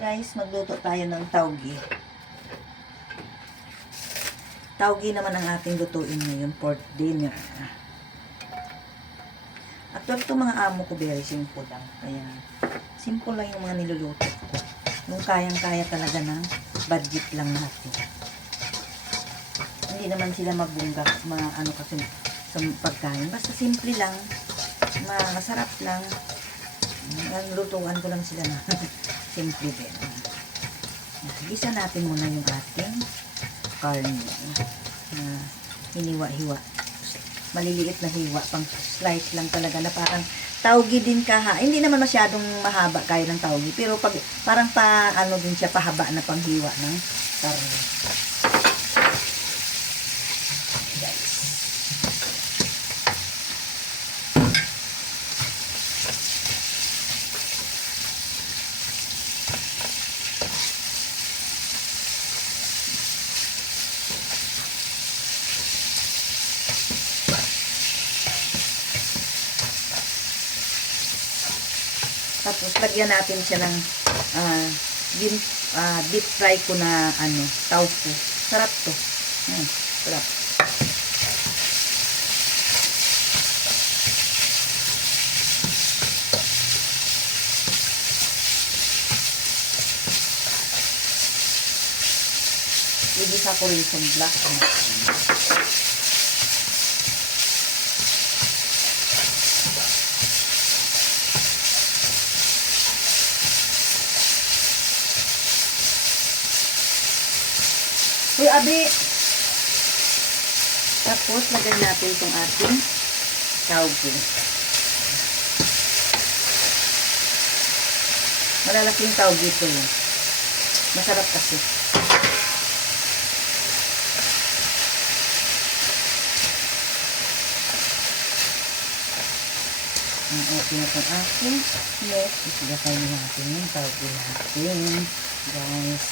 Guys, magluto tayo ng taugi. Taugi naman ang ating lutuin ngayon for dinner. Actually, ito mga amo ko very simple lang. Kaya, simple lang yung mga niluluto ko. Yung kayang-kaya talaga ng budget lang natin. Hindi naman sila magbungga, ano kasi sa pagkain. Basta simple lang, masarap lang. Lutuan ko lang sila na simple din. Gisa natin muna yung ating karne na hiniwa-hiwa. Maliliit na hiwa, pang slice lang talaga na parang taugi din hindi naman masyadong mahaba kaya ng taugi, pero pag parang ano din siya, pahaba na panghiwa ng karne. Tapos, lagyan natin siya ng deep fry ko na tofu. Sarap to. Sarap. Igisa ko rin sa black. Uy, abi! Tapos, lagay natin itong ating taugi. Malalaking taugi ito yun. Masarap kasi. Okay na itong ating yes. Isilakay natin yung taugi natin. Guys.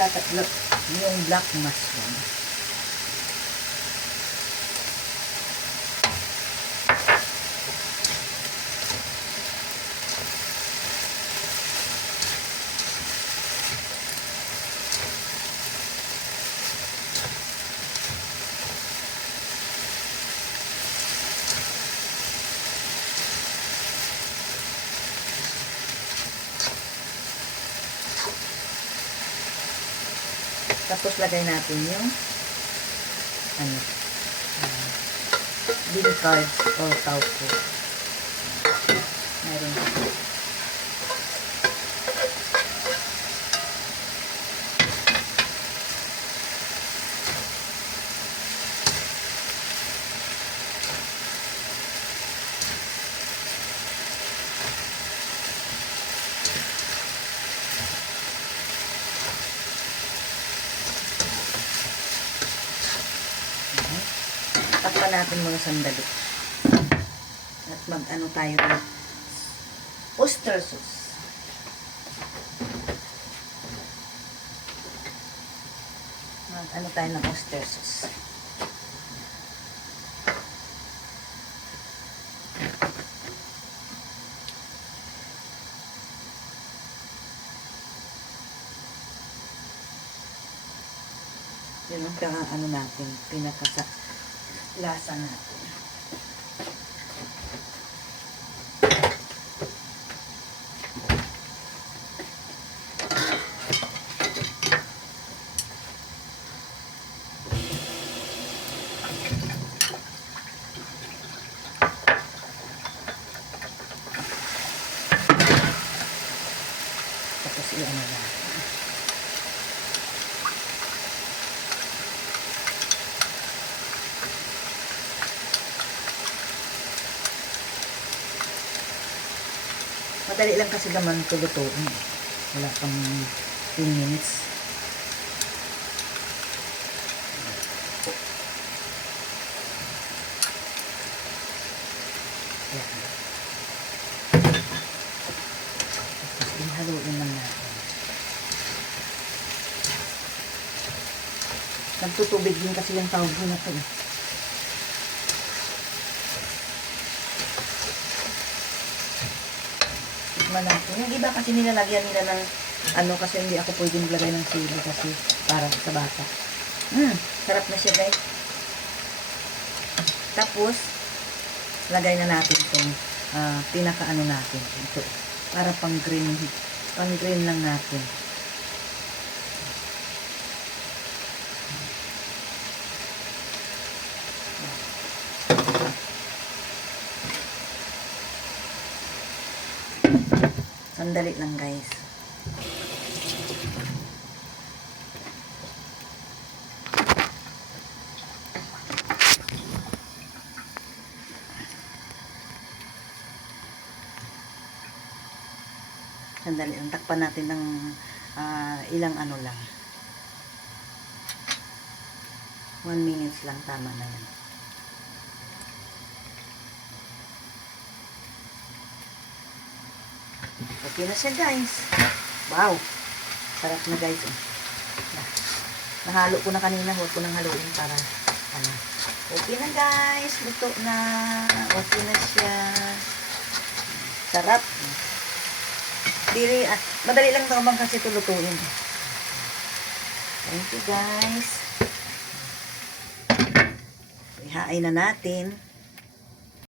Tapos yung black mushroom. Tapos lagay natin yung bean curds o tofu. Meron ako. Takpan natin mga sandali. At mag-ano tayo ng oyster sauce. Mag-ano tayo ng oyster sauce. Yun ang natin, lasa natin. Tapos i-ano lang. Madali lang kasi naman ito lutuin. Wala pang 10 minutes. Yan. Tapos haluin lang natin. Nagtutubig din kasi yung tawag na ito. Tikman natin. Yung iba kasi nilalagyan nila ng ano, kasi hindi ako pwedeng maglagay ng sili kasi para sa bata. Sarap na siya, guys. Tapos lagay na natin itong pinaka-ano natin. Ito. Para pang green. Pang green lang natin. Sandali lang, guys. Sandali lang. Takpan natin ng ilang ano lang. 1 minutes lang. Tama na yan. Okay na siya, guys. Wow. Sarap na, guys. Nahalo ko na kanina. Huwag ko nang haluin para ano. Okay na, guys. Luto na. Okay na siya. Sarap. Madali lang naman kasi ito lutuin. Thank you, guys. Ihain na natin.